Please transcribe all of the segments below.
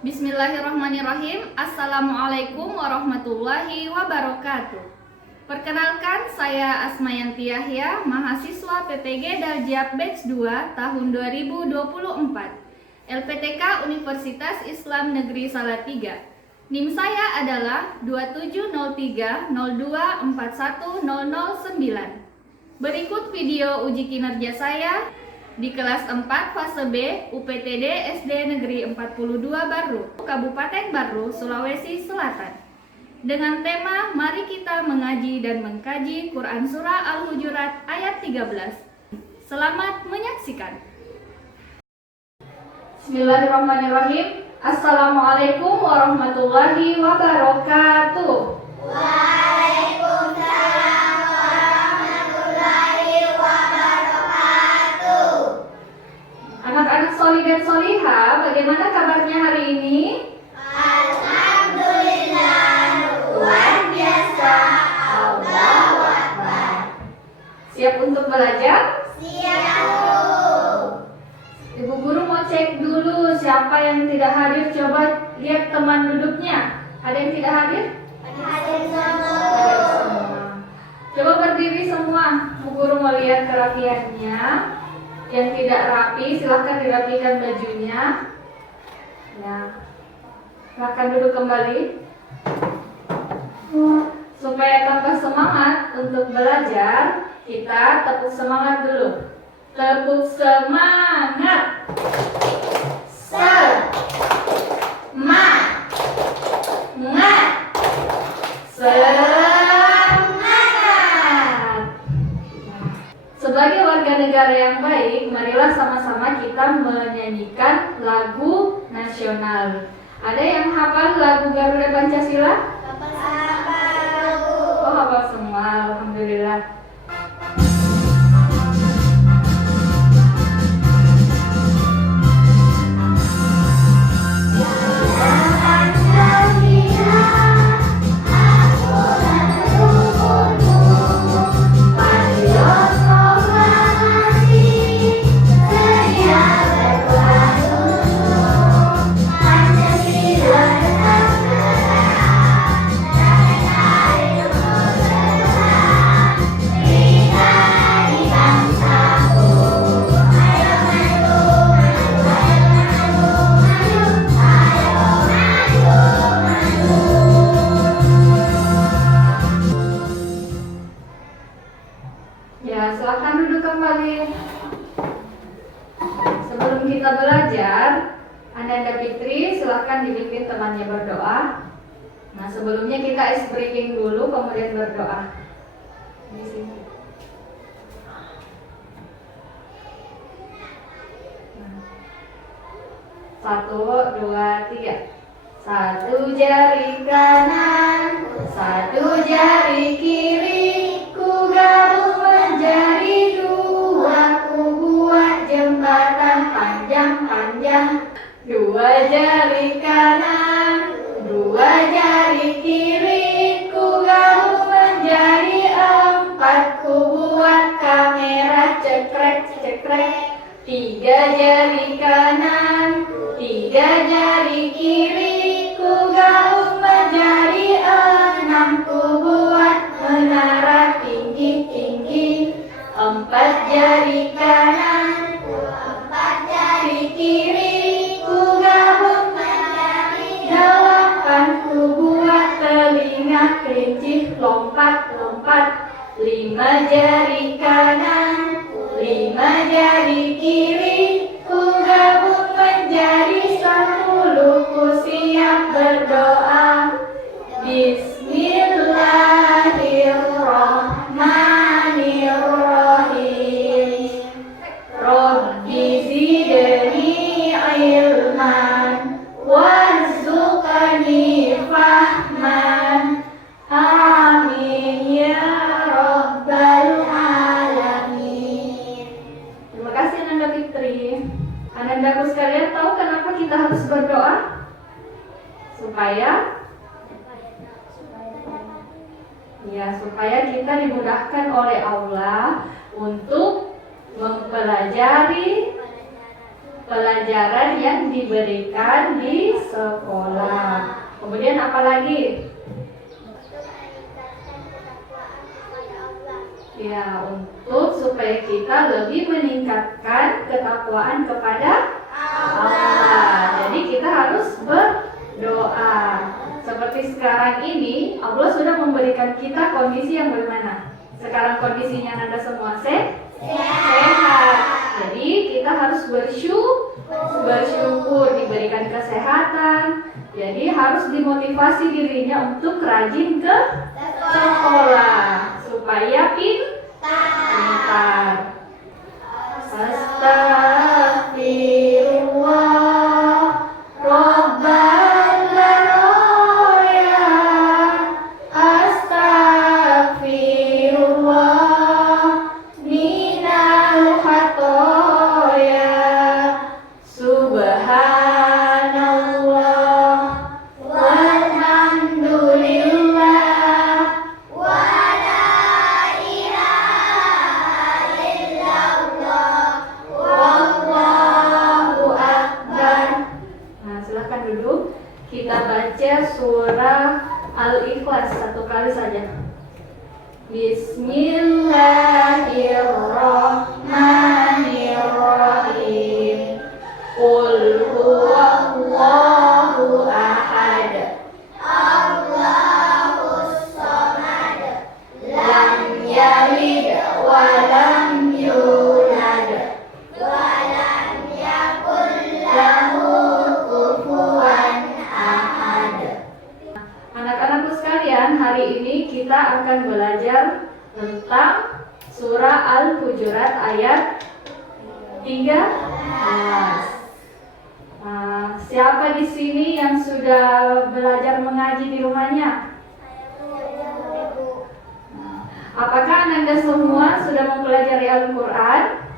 Bismillahirrahmanirrahim. Assalamualaikum warahmatullahi wabarakatuh. Perkenalkan, saya Asmayanti Yahya, mahasiswa PPG Daljab Batch 2 tahun 2024, LPTK Universitas Islam Negeri Salatiga. NIM saya adalah 270302410009. Berikut video uji kinerja saya di kelas 4 fase B UPTD SD Negeri 42 Barru, Kabupaten Barru, Sulawesi Selatan. Dengan tema mari kita mengaji dan mengkaji Quran Surah Al-Hujurat ayat 13. Selamat menyaksikan. Bismillahirrahmanirrahim. Assalamualaikum warahmatullahi wabarakatuh. Waalaikumsalam warahmatullahi wabarakatuh. Anak-anak solih dan solihah, bagaimana kabarnya hari ini? Alhamdulillah, luar biasa. Allahu Akbar. Siap untuk belajar? Siap. Ibu guru mau cek dulu siapa yang tidak hadir. Coba lihat teman duduknya. Ada yang tidak hadir? Hadir semua. Hadir semua. Coba berdiri semua. Ibu guru mau lihat kerapiannya. Yang tidak rapi silahkan dirapikan bajunya. Ya. Silahkan duduk kembali. Supaya tambah semangat untuk belajar, kita tepuk semangat dulu. Tepuk semangat. Semangat. Semangat. Sebagai warga negara yang baik, marilah sama-sama kita menyanyikan lagu nasional. Ada yang hafal lagu Garuda Pancasila? Oh, hafal semua, alhamdulillah. Ya, silakan duduk kembali. Sebelum kita belajar, Ananda Fitri silakan dipimpin temannya berdoa. Nah, sebelumnya kita ice breaking dulu, kemudian berdoa. Di sini. Satu, dua, tiga. Satu jari kanan, satu jari kiri, ku gabung menjadi dua, ku buat jembatan panjang-panjang. Dua jari kanan, dua jari kiri, ku gabung menjadi empat, ku buat kamera cekrek-cekrek. Tiga jari kanan, tiga jari kiri, ku gabung menjadi enam, ku buat menara tinggi-tinggi. Empat jari kanan, empat jari kiri, ku gabung menjadi delapan, ku buat telinga kelinci lompat-lompat. Lima jari kanan, lima jari kiri, ku gabung menjadi 10, ku siap berdoa. Bismillahirrahmanirrahim. Rabbi zidni ilman warzuqni fahman. Amin ya rabbal alamin. Terima kasih Ananda Fitri. Anandaku sekalian, tahu kenapa kita harus berdoa? Supaya kita dimudahkan oleh Allah untuk mempelajari pelajaran yang diberikan di sekolah. Kemudian apa lagi? Ya, untuk supaya kita lebih meningkatkan ketakwaan kepada Allah. Jadi kita harus berdoa. Seperti sekarang ini, Allah sudah memberikan kita kondisi yang bagaimana? Sekarang kondisinya Anda semua sehat. Jadi kita harus bersyukur diberikan kesehatan. Jadi harus dimotivasi dirinya untuk rajin ke sekolah supaya pintar. Astagfirullah Rabbal Baroya. Astagfirullah minal khatoya. Subhanallah walhamdulillah Wala ilaha illallah wallahu akbar. Nah, silakan duduk. Kita baca surah Al-Ikhlas satu kali saja. Bismillahirrahmanirrahim. Qul huwallahu ahad. Allahus samad. Lam yalid wa lam yulad. Walam yakul Lahu kufuwan ahad. Anak-anakku sekalian, hari ini kita akan belajar tentang surah Al-Hujurat ayat 13. Siapa di sini yang sudah belajar mengaji di rumahnya? Apakah Anda semua sudah mempelajari Al-Quran?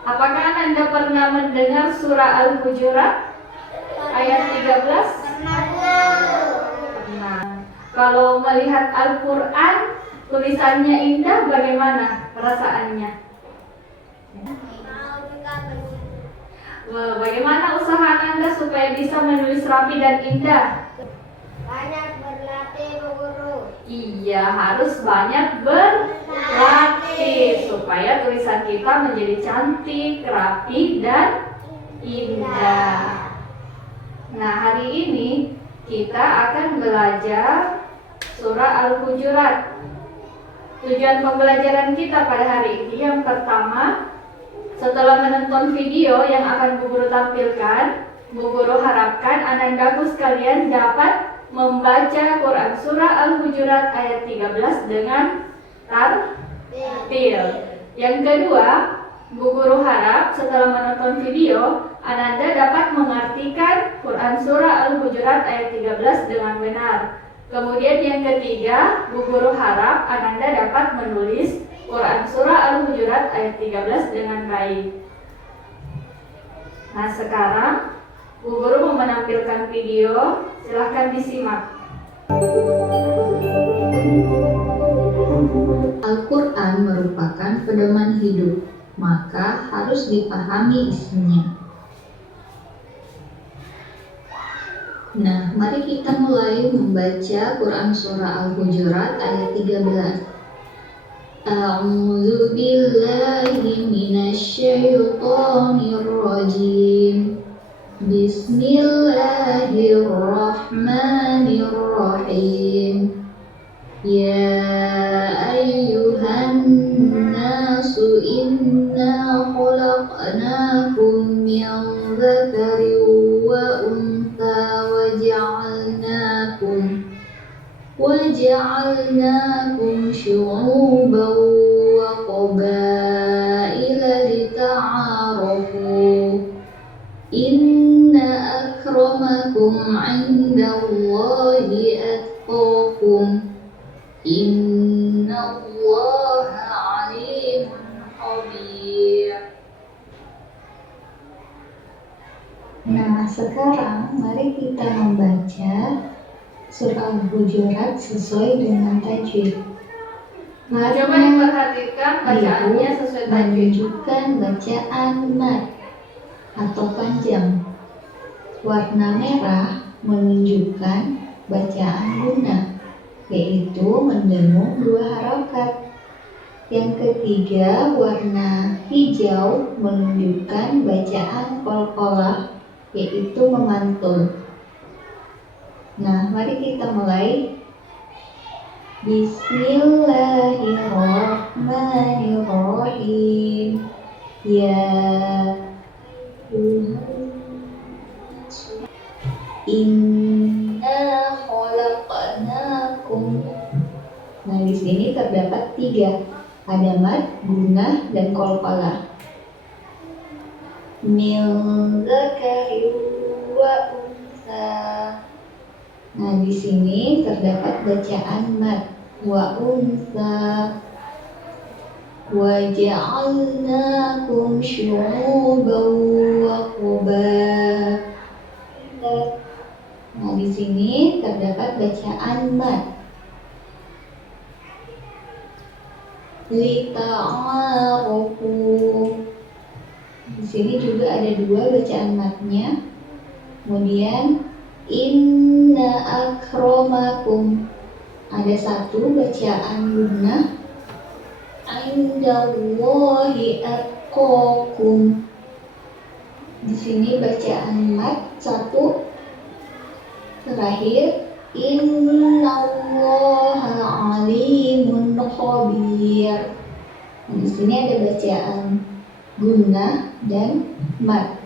Apakah Anda pernah mendengar surah Al-Hujurat ayat 13? Pernah. Kalau melihat Al-Quran, tulisannya indah, bagaimana perasaannya? Bagaimana usaha Anda supaya bisa menulis rapi dan indah? Banyak berlatih Bu Guru. Iya, harus banyak berlatih supaya tulisan kita menjadi cantik, rapi, dan indah. Nah, hari ini kita akan belajar surah Al-Hujurat. Tujuan pembelajaran kita pada hari ini yang pertama, setelah menonton video yang akan Bu Guru tampilkan, Bu Guru harapkan anandaku sekalian dapat membaca Quran surah Al-Hujurat ayat 13 dengan tartil. Yang kedua, Bu Guru harap setelah menonton video, Ananda dapat mengartikan Quran surah Al-Hujurat ayat 13 dengan benar. Kemudian yang ketiga, Bu Guru harap Ananda dapat menulis Quran surah Al-Hujurat ayat 13 dengan baik. Nah, sekarang Bu Guru mau menampilkan video, silahkan disimak. Al-Quran merupakan pedoman hidup, maka harus dipahami isinya. Nah, mari kita mulai membaca Quran surah Al-Hujurat ayat 13. A'udzu billahi minasyaitonir rajim. Bismillahirrahmanirrahim. Ya ayyuhan nasu inna khalaqnakum min dzakarin wa untha waja'alnakum syu'uban wa qabaila lita'arafu. Inna akramakum 'indallahi atqakum. Innallaha 'alimun khabir. Nah, sekarang mari kita membaca surah Al-Hujurat sesuai dengan tajwid. Nah, coba diperhatikan bacaannya sesuai tajwid. menunjukkan bacaan mat atau panjang. Warna merah menunjukkan bacaan guna, yaitu mendengung 2 harokat. Yang ketiga, warna hijau menunjukkan bacaan qalqalah, yaitu memantul. Nah, mari kita mulai. Bismillahirrahmanirrahim. Ya inna khalaqnakum. Nah, di sini terdapat 3. Ada mad, gunnah, dan qalqalah. Min dzakarin wa unsa. Nah, di sini terdapat bacaan mad, wa unsa. Wa ja'alnakum syu'uban wa qaba'ila. Nah, di sini terdapat bacaan mad. Lita'arufu. Di sini juga ada 2 bacaan madnya. Kemudian inna akramakum, ada 1 bacaan gunnah. Indallahi atqakum. Di sini bacaan mad 1. Terakhir innallaha alimun khabir. Nah, di sini ada bacaan gunnah dan mad.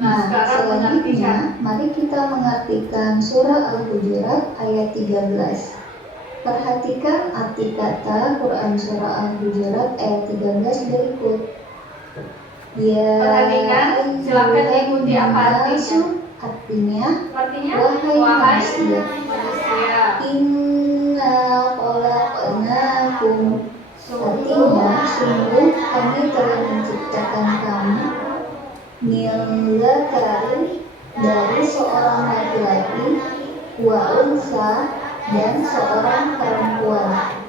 Nah, selanjutnya mari kita mengartikan surah Al-Hujurat ayat 13. Perhatikan arti kata Quran surah Al-Hujurat ayat 13 berikut. Ya, Perhatikan, silakan diikuti apa artinya. Artinya, wahai manusia, inna khalaqnakum. Artinya, sungguh kami telah menciptakan kamu min dzakarin, dari seorang laki-laki, wa unsa, dan seorang perempuan.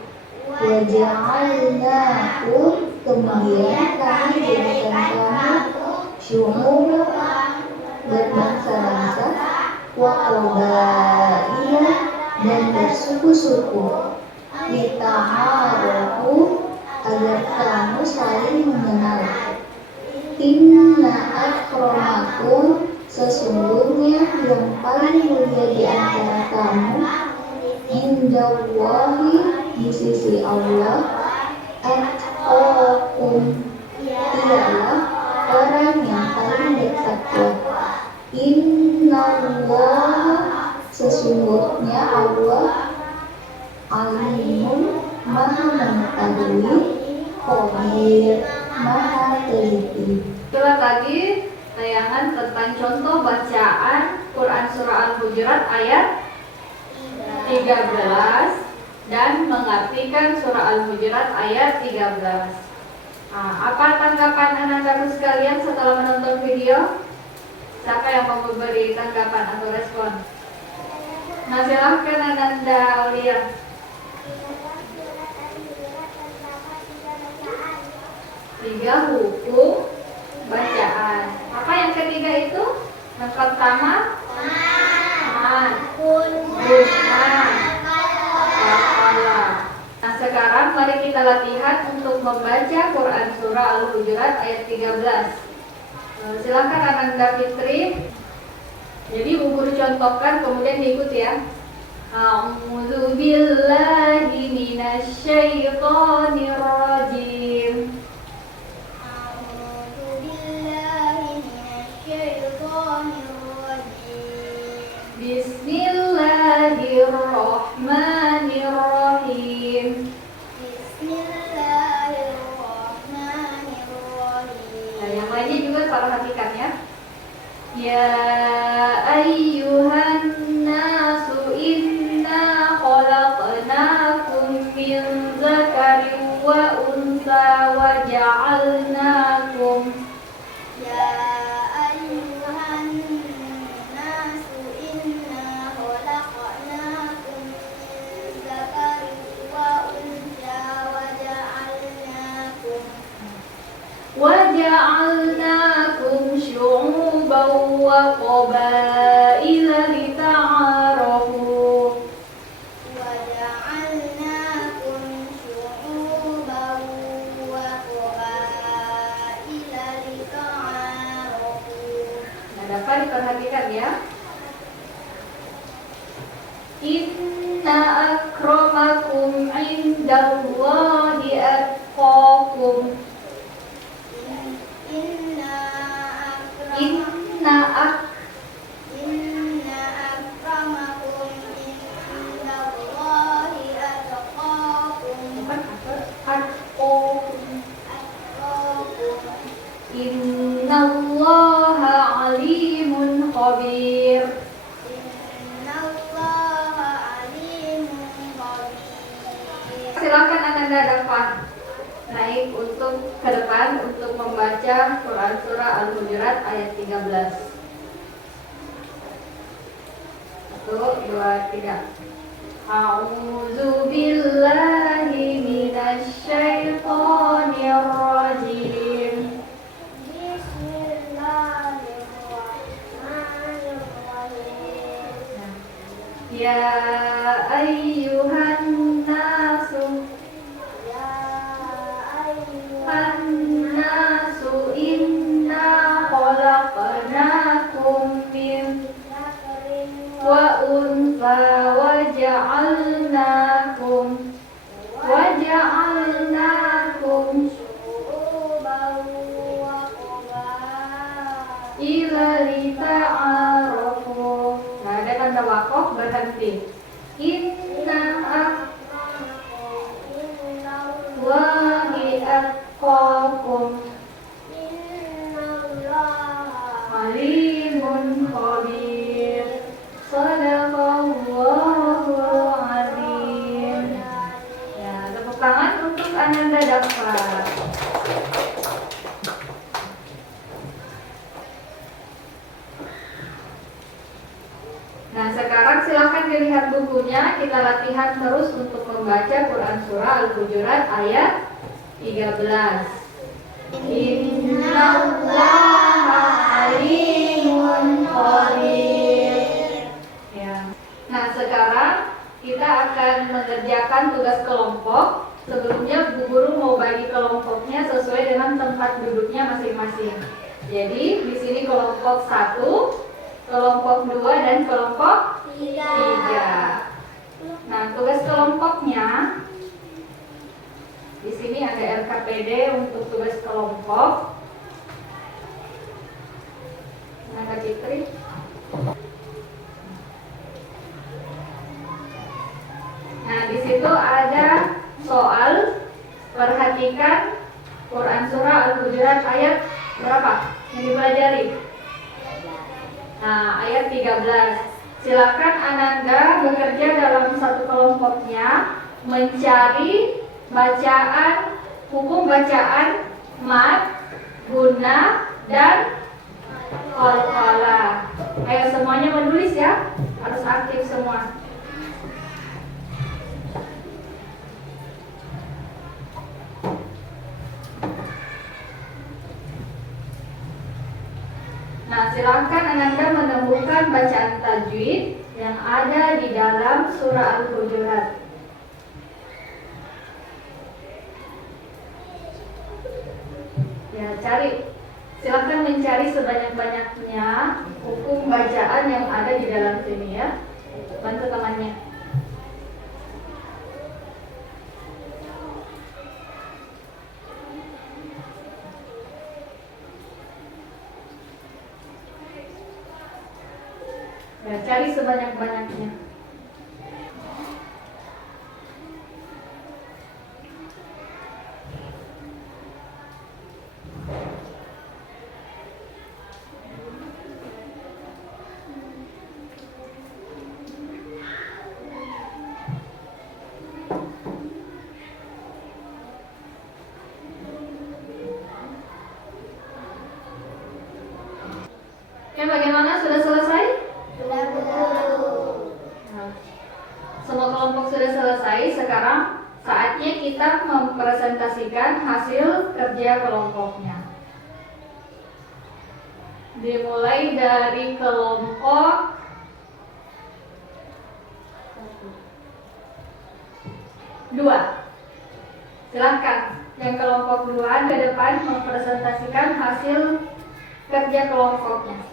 Wa ja'alnakum, kemudian kami jadikan kamu syu'uban, berbangsa-bangsa, wa qabaila, dan bersuku-suku, lita'arufu, agar kamu saling mengenal. Inna akramakum, sesungguhnya yang paling mulia di antara kamu, indallahi, di sisi Allah, atqakum, ialah orang yang paling bertakwa. Innallaha, sesungguhnya Allah, alimun, maha mengetahui, khabir, maha teliti. Itulah tadi tayangan tentang contoh bacaan Quran surah Al-Hujurat ayat 13 dan mengartikan surah Al-Hujurat ayat 13. Nah, apa tanggapan anak-anakku sekalian setelah menonton video? Siapa yang mau memberi tanggapan atau respon? Nah, silahkan Ananda Aulia. Tiga hukum bacaan. Apa yang ketiga itu? Yang pertama man, gunnah, qalqalah. Nah, sekarang mari kita latihan untuk membaca Quran surah Al-Hujurat ayat 13. Silakan Ananda Fitri. Jadi Bu Guru contohkan, kemudian diikuti ya. A'udzu billahi minasy syaithanir rajim. Bismillahirrahmanirrahim. Nah, yang lainnya juga perhatikan ya. Ya ayyuhan nasu inna khalaqnakum min dzakarin wa unsa wa ja'alnakum. Ya ayyuhan nasu inna khalaqnakum وجعلناكم شعوبا وقبائل لتعارفوا وجعلناكم شعوبا وقبائل لتعارفوا. Nah, dapat diperhatikan ya. Inna akramakum indallahi atqakum. Inna Inna akramakum indallahi atqakum. atqakum. Atqakum. Innallaha alimun khabir. Innallaha alimun khabir. Silakan Ananda dapat naik untuk ke depan untuk membaca Quran Surah Al-Hujurat ayat 13. 1, 2, 3. A'udzu billahi minasy syaithanir rajim. Bismillahirrahmanirrahim. Ya ayyuhan nasu Ya ayyuhan An-nasu inna khalaqnakum min nakarin wa unfa wa ja'alnakum syu'uban wa qabail. ila lita'arafu. Nah, ada tanda wakof berhenti. Inna Allahi atqakum alimun khabir. Shadaqallahul azim. Ya, tepuk tangan untuk Ananda dapat. Nah, sekarang silakan dilihat bukunya. Kita latihan terus untuk membaca Quran Surah Al-Hujurat ayat 13. Innallaha alimun khabir. Ya. Nah, sekarang kita akan mengerjakan tugas kelompok. Sebelumnya Bu Guru mau bagi kelompoknya sesuai dengan tempat duduknya masing-masing. Jadi, di sini kelompok 1, kelompok 2, dan kelompok 3. Nah, tugas kelompoknya di sini ada RKPD untuk tugas kelompok. Nah, Kak Citri. Nah, di situ ada soal. Perhatikan Quran Surah Al-Hujurat ayat berapa yang dipelajari? Nah, ayat 13. Silakan Ananda bekerja dalam satu kelompoknya mencari bacaan, hukum bacaan, mat, guna, dan qalqalah. Ayo semuanya menulis ya, harus aktif semua. Nah, silakan Ananda menemukan bacaan tajwid yang ada di dalam surah Al-Hujurat. Ya, cari. Silakan mencari sebanyak-banyaknya hukum bacaan yang ada di dalam sini ya. Bantu temannya. Ya, cari sebanyak-banyaknya. Oke, bagaimana? Sudah selesai? Sudah betul. Nah, semua kelompok sudah selesai. Sekarang saatnya kita mempresentasikan hasil kerja kelompoknya. Dimulai dari kelompok 2. Silahkan yang kelompok 2 ke depan mempresentasikan hasil kerja kelompoknya.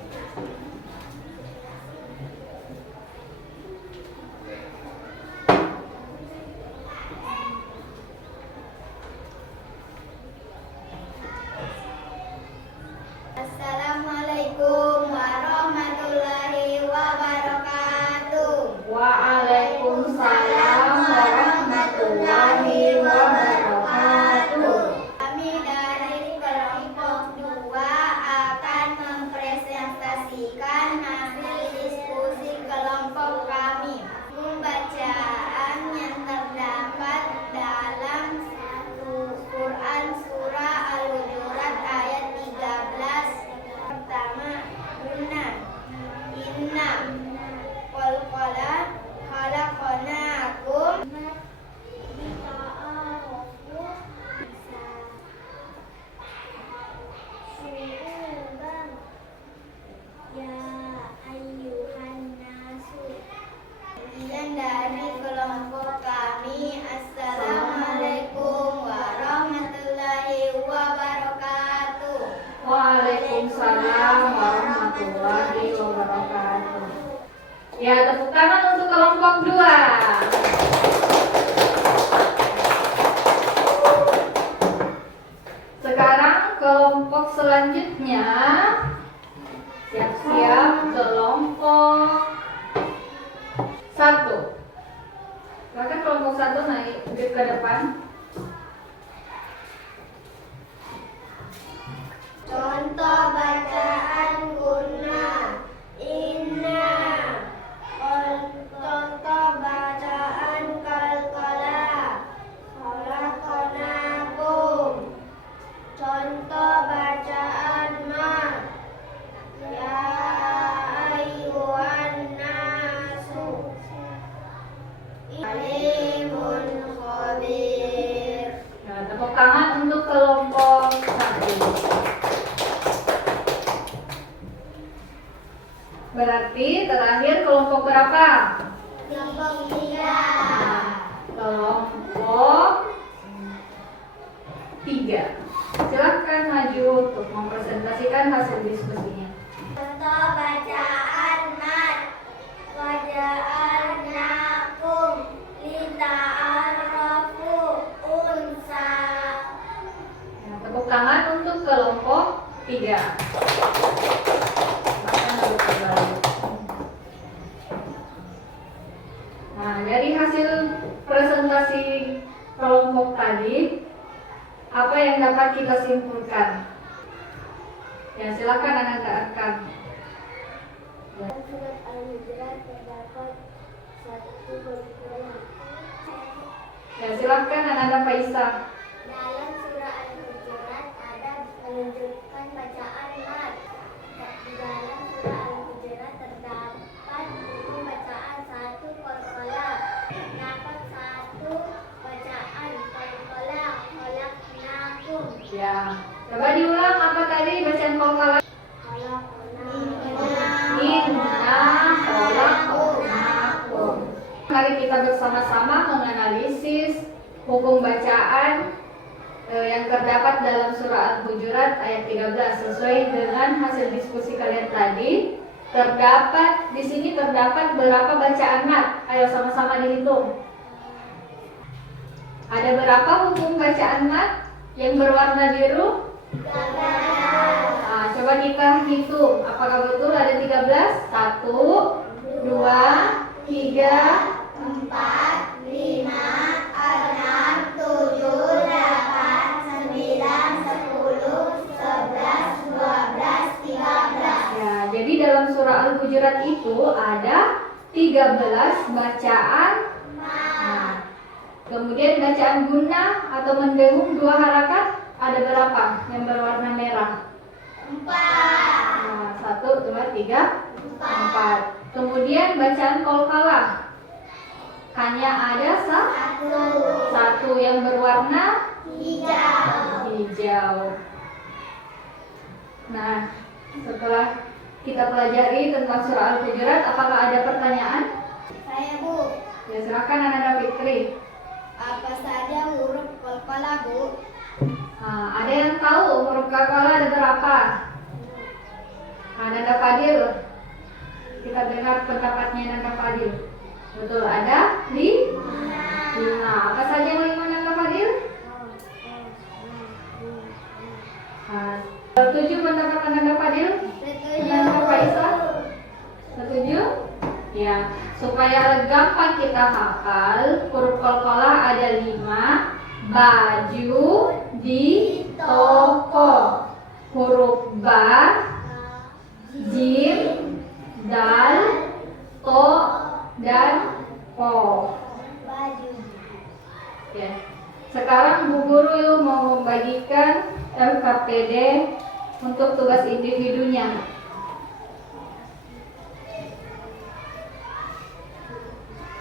Assalamualaikum warahmatullahi wabarakatuh. Waalaikumsalam warahmatullahi wabarakatuh. Kami dari kelompok 2 akan mempresentasikan hasil diskusi kelompok kami. Pembacaan yang terdapat dalam Quran Surah Al-Hujurat ayat 13. Pertama, Guna, Inna, Qalqala, Khalaqnakum. Kemudian dari kelompok kami, Assalamualaikum warahmatullahi wabarakatuh. Waalaikumsalam warahmatullahi wabarakatuh. Ya, tepuk tangan untuk kelompok 2. Sekarang kelompok selanjutnya. Siap-siap kelompok 1. Silakan kelompok 1 naik ke depan. Contoh bacaan Guna, Inna. Contoh bacaan Qalqala, Khalaqnakum. Contoh bacaan Ma, Ya ayyuhan nasu. Alimun khabir. Nah, tepuk tangan untuk kelompok 1. Berarti terakhir kelompok berapa? Kelompok 3. Kelompok 3. Silakan maju untuk mempresentasikan hasil diskusinya. Contoh bacaan mat, waja'alnakum lita'arafu unsa. Nah, tepuk tangan untuk kelompok 3. Silakan duduk kembali. Nah, dari hasil presentasi kelompok tadi, apa yang dapat kita simpulkan? Ya, silakan anak rekan. Dalam surat Al-Hujurat terdapat satu kurikulum. Ya, silakan anak Faisal. Dalam surah Al-Hujurat ada menunjukkan bacaan mat. Di dalam surah Al-Hujurat terdapat hukum bacaan 1 Qalqala. Terdapat 1 bacaan Qalqala, Khalaqnakum. Ya, coba diulang apa tadi bacaan kolkala. Inna khalaqnakum. Mari kita bersama-sama menganalisis hukum bacaan yang terdapat dalam surah Al-Hujurat ayat 13 sesuai dengan hasil diskusi kalian tadi. Terdapat di sini terdapat berapa bacaan mat? Ayo sama-sama dihitung. Ada berapa hukum bacaan mat yang berwarna biru? Nah, coba kita hitung. Apakah betul ada 13? 1, 2, 3, 4, 5, 6, 7, 8, 9, 10, 11, 12, 13. Ya, jadi dalam surah Al-Hujurat itu ada 13 bacaan. Nah, kemudian bacaan guna atau mendengung 2 harakat ada berapa yang berwarna merah? 4. Nah, 1, 2, 3, 4. Kemudian bacaan kolkala hanya ada satu yang berwarna Hijau. hijau. Nah, Setelah kita pelajari tentang surah Al-Hujurat, apakah ada pertanyaan? Saya Bu, Ya, silakan Ananda Fitri. apa saja huruf qalqalah Bu? Nah, ada yang tahu huruf qalqalah ada berapa? Ananda Fadil. Kita dengar pendapatnya Ananda Fadil. Betul, ada 5. Apa saja yang 5 Ananda Fadil? 7 pendapat Ananda Fadil. Ananda Faisal. Setuju? Ya, supaya gampang kita hafal, huruf qalqalah ada 5. Baju di toko. Huruf ba, jim, dal, to, dan po. Baju. Ya. Sekarang Bu Guru mau membagikan LKPD untuk tugas individunya.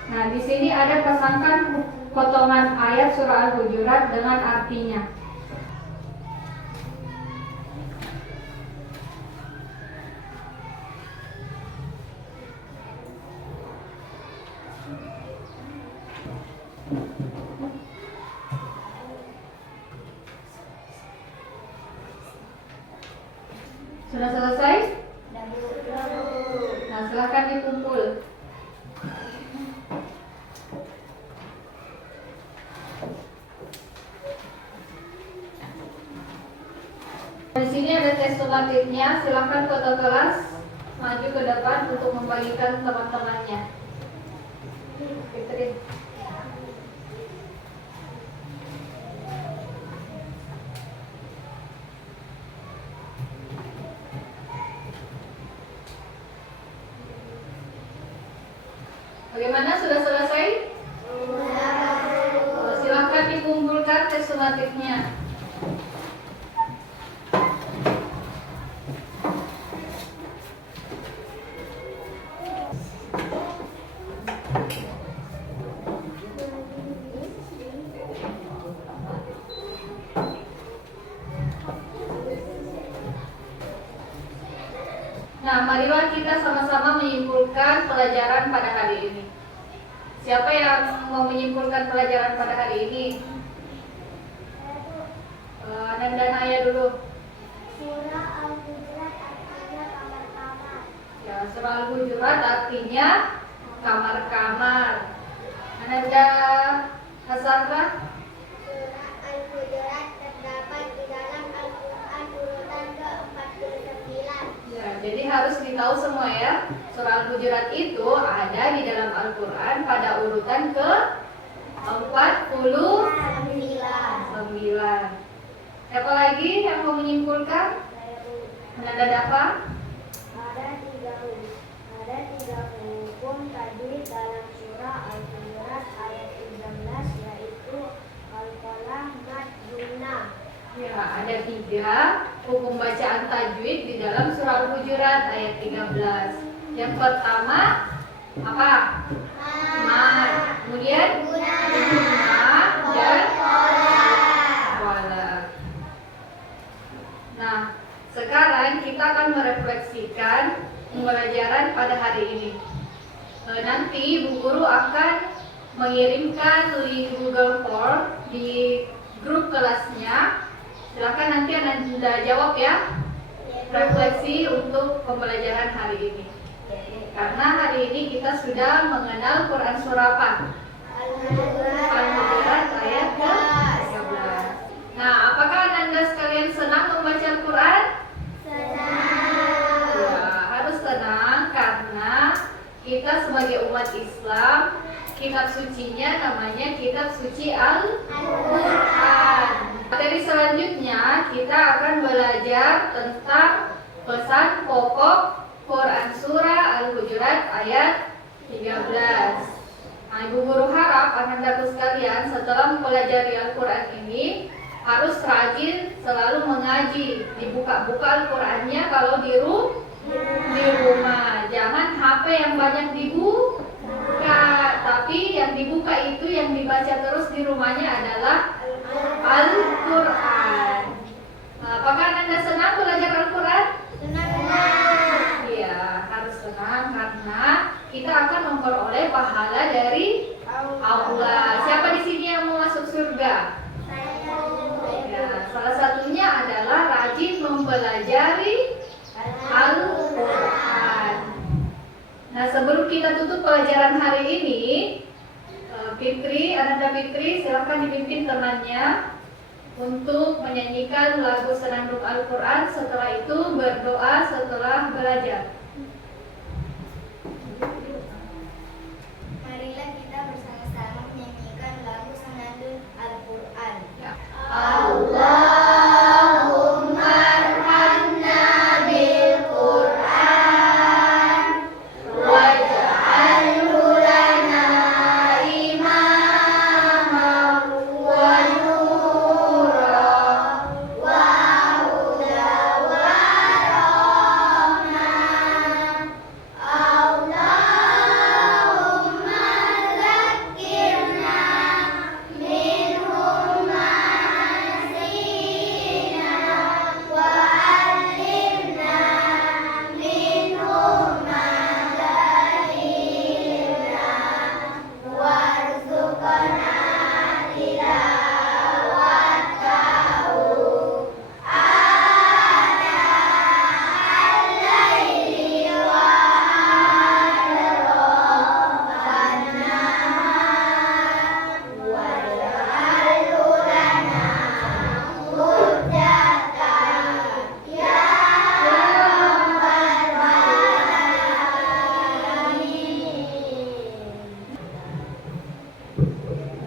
Nah, di sini ada pasangkan potongan ayat surah Al-Hujurat dengan artinya. Sudah selesai? Nah, silahkan dikumpul. Di sini ada tes sumatifnya, silahkan ketua kelas maju ke depan untuk membagikan teman-temannya. Fitri. Bagaimana, sudah selesai? Silahkan dikumpulkan tes sumatifnya. Nah, marilah kita sama-sama menyimpulkan pelajaran pada hari ini. Siapa yang mau menyimpulkan pelajaran pada hari ini? Ananda Naya dulu. Surah Al-Hujurat artinya kamar-kamar. Ya, surah Al-Hujurat artinya kamar-kamar. Ananda Hasandra. Surah Al-Hujurat terdapat di dalam Al-Quran urutan ke-49. Ya, jadi harus ditahu semua ya. Surah Al-Hujurat itu ada di dalam Al-Quran pada urutan ke-49. Siapa lagi yang mau menyimpulkan? Ananda Dafa. Ada tiga hukum tajwid dalam surah Al-Hujurat ayat 13, yaitu qalqalah, mad, gunnah. Ya, ada 3 hukum bacaan tajwid di dalam surah Al-Hujurat ayat 13. Yang pertama apa? Mad. Kemudian gunnah dan wala. Nah, sekarang kita akan merefleksikan pembelajaran pada hari ini. Nanti Bu Guru akan mengirimkan link Google Form di grup kelasnya. Silakan nanti Anda jawab ya, refleksi untuk pembelajaran hari ini. Karena hari ini kita sudah mengenal Quran surah apa? Al-Hujurat ayat ke-13. Nah, apakah Anda sekalian senang membaca Al-Quran? Ya, harus tenang karena kita sebagai umat Islam, kitab sucinya namanya kitab suci Al-Quran. Materi selanjutnya kita akan belajar tentang pesan pokok Quran surah Al-Hujurat ayat 13. Nah, Ibu Guru harap anak-anakku sekalian setelah mempelajari Al-Quran ini harus rajin selalu mengaji. Dibuka-buka Al-Qurannya kalau di rumah. Jangan HP yang banyak dibuka, tapi yang dibuka itu yang dibaca terus di rumahnya adalah Al-Quran. Nah, apakah Anda senang belajar Al-Quran? Senang. pahala dari Allah. Siapa di sini yang mau masuk surga? Ya, salah satunya adalah rajin mempelajari Al-Quran. Nah, sebelum kita tutup pelajaran hari ini, Ananda Fitri, silakan dipimpin temannya untuk menyanyikan lagu Senandung Al-Quran. Setelah itu berdoa setelah belajar. Marilah kita bersama-sama menyanyikan lagu Senandung Al-Quran. Ya. Allahumma arhamna bil Quran waj'alhu lana imaman wa nura wa huda wa rahmah. Allahumma zakkirna minhu ma nasina wa 'allimna minhu ma jahilna warzuqna tilawatahu ana al-laili wa atrafan nahar waj'alhu lana hujjatan ya rabbal alamin.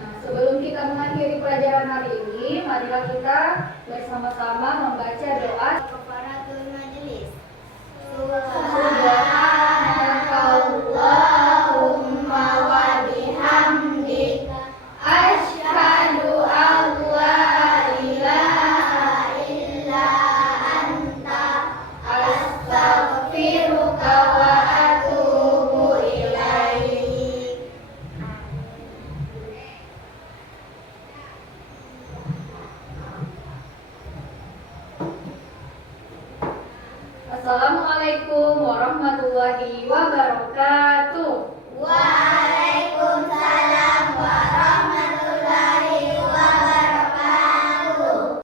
Nah, sebelum kita mengakhiri pelajaran hari ini, marilah kita bersama-sama membaca doa. Kafaratul majlis. Subhanakallahumma wa bihamdika asyhadu an la ilaha illa anta astaghfiruka wa atubu ilaik. Assalamualaikum warahmatullahi wabarakatuh. Wa